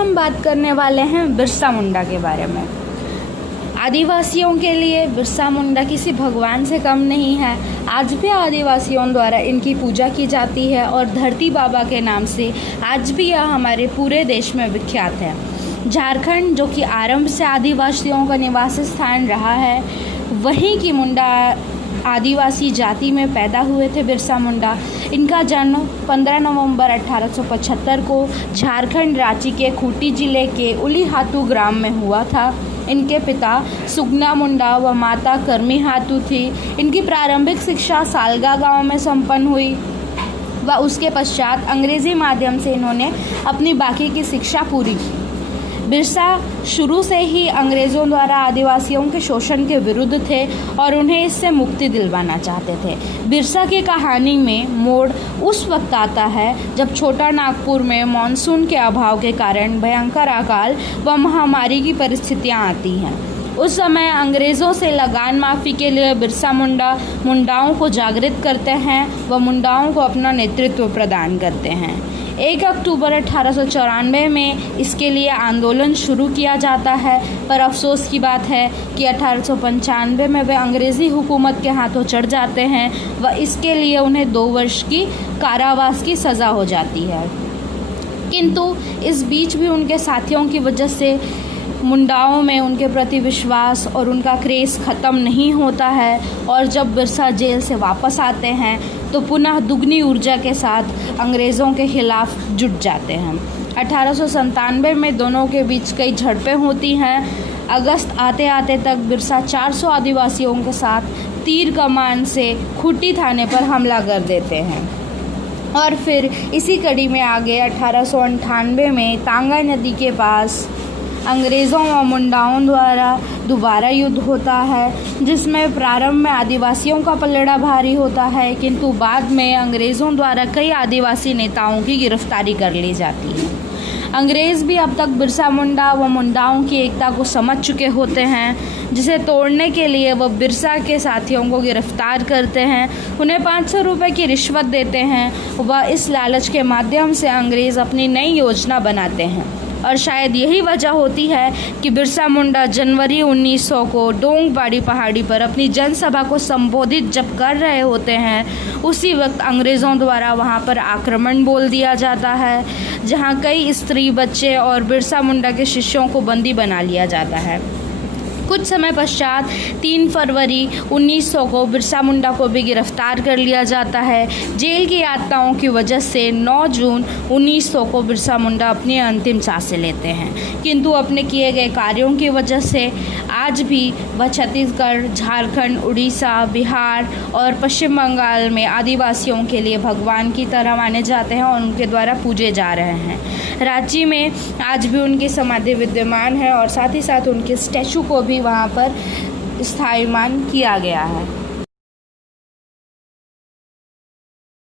हम बात करने वाले हैं बिरसा मुंडा के बारे में। आदिवासियों के लिए बिरसा मुंडा किसी भगवान से कम नहीं है। आज भी आदिवासियों द्वारा इनकी पूजा की जाती है और धरती बाबा के नाम से आज भी यह हमारे पूरे देश में विख्यात है। झारखंड, जो कि आरंभ से आदिवासियों का निवास स्थान रहा है, वहीं की मुंडा आदिवासी जाति में पैदा हुए थे बिरसा मुंडा। इनका जन्म 15 नवंबर 1875 को झारखंड रांची के खूंटी जिले के उलीहातू ग्राम में हुआ था। इनके पिता सुगना मुंडा व माता कर्मी हातू थी। इनकी प्रारंभिक शिक्षा सालगा गांव में संपन्न हुई व उसके पश्चात अंग्रेजी माध्यम से इन्होंने अपनी बाकी की शिक्षा पूरी की। बिरसा शुरू से ही अंग्रेज़ों द्वारा आदिवासियों के शोषण के विरुद्ध थे और उन्हें इससे मुक्ति दिलवाना चाहते थे। बिरसा की कहानी में मोड़ उस वक्त आता है जब छोटा नागपुर में मानसून के अभाव के कारण भयंकर अकाल व महामारी की परिस्थितियां आती हैं। उस समय अंग्रेज़ों से लगान माफ़ी के लिए बिरसा मुंडा मुंडाओं को जागृत करते हैं व मुंडाओं को अपना नेतृत्व प्रदान करते हैं। 1 अक्टूबर 1894 में इसके लिए आंदोलन शुरू किया जाता है, पर अफसोस की बात है कि 1895 में वे अंग्रेज़ी हुकूमत के हाथों चढ़ जाते हैं व इसके लिए उन्हें 2 वर्ष की कारावास की सज़ा हो जाती है। किंतु इस बीच भी उनके साथियों की वजह से मुंडाओं में उनके प्रति विश्वास और उनका क्रेज़ ख़त्म नहीं होता है और जब बिरसा जेल से वापस आते हैं तो पुनः दुगनी ऊर्जा के साथ अंग्रेज़ों के खिलाफ जुट जाते हैं। 1897 में दोनों के बीच कई झड़पें होती हैं। अगस्त आते आते तक बिरसा 400 आदिवासियों के साथ तीर कमान से खूंटी थाने पर हमला कर देते हैं और फिर इसी कड़ी में आगे 1898 में तांगा नदी के पास अंग्रेज़ों व मुंडाओं द्वारा दोबारा युद्ध होता है, जिसमें प्रारंभ में आदिवासियों का पलड़ा भारी होता है, किंतु बाद में अंग्रेज़ों द्वारा कई आदिवासी नेताओं की गिरफ्तारी कर ली जाती है। अंग्रेज़ भी अब तक बिरसा मुंडा व मुंडाओं की एकता को समझ चुके होते हैं, जिसे तोड़ने के लिए वह बिरसा के साथियों को गिरफ्तार करते हैं, उन्हें 500 रुपये की रिश्वत देते हैं व इस लालच के माध्यम से अंग्रेज़ अपनी नई योजना बनाते हैं। और शायद यही वजह होती है कि बिरसा मुंडा जनवरी 1900 को डोंगबाड़ी पहाड़ी पर अपनी जनसभा को संबोधित जब कर रहे होते हैं, उसी वक्त अंग्रेज़ों द्वारा वहां पर आक्रमण बोल दिया जाता है, जहां कई स्त्री, बच्चे और बिरसा मुंडा के शिष्यों को बंदी बना लिया जाता है। कुछ समय पश्चात 3 फरवरी 1900 को बिरसा मुंडा को भी गिरफ्तार कर लिया जाता है। जेल की यातनाओं की वजह से 9 जून 1900 को बिरसा मुंडा अपनी अंतिम सांसें लेते हैं, किंतु अपने किए गए कार्यों की वजह से आज भी वह छत्तीसगढ़, झारखंड, उड़ीसा, बिहार और पश्चिम बंगाल में आदिवासियों के लिए भगवान की तरह माने जाते हैं और उनके द्वारा पूजे जा रहे हैं। रांची में आज भी उनकी समाधि विद्यमान है और साथ ही साथ उनके स्टैचू को भी वहाँ पर स्थायिमान किया गया है।